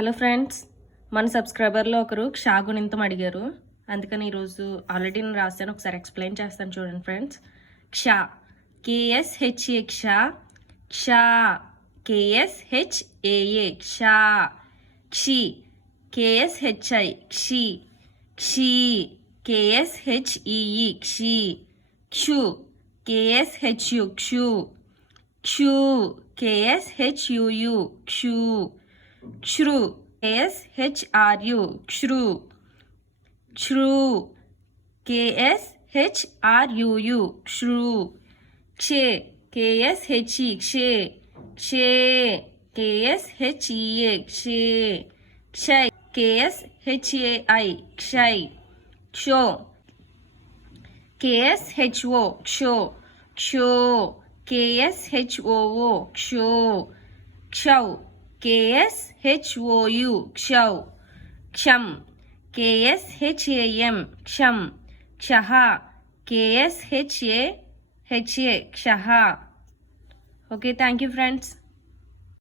Hello friends, మన సబ్స్క్రైబర్లో ఒకరు క్షా గుణింతం అడిగారు. అందుకని ఈరోజు ఆల్రెడీ నేను రాశాను, ఒకసారి ఎక్స్ప్లెయిన్ చేస్తాను చూడండి ఫ్రెండ్స్. క్ష KSHA క్ష, క్ష KSHAA క్ష, క్షి KSHI క్షి, క్షి KSHEE క్షి, క్షు KSHU క్షు, క్షు KSHUU క్షు, క్షృ KSHRU క్షృ, క్షృ KSHRUU క్షృ, క్షే KSHE క్షే, క్షే KSHEA క్షే, క్షై KSHAI క్షై, క్షో KSHO క్షో, క్షో KSHOO క్షో, క్షౌ KSHOU క్షౌ, క్షం KSHAM క్షం, క్షః KSHA క్షః. Okay, thank you friends.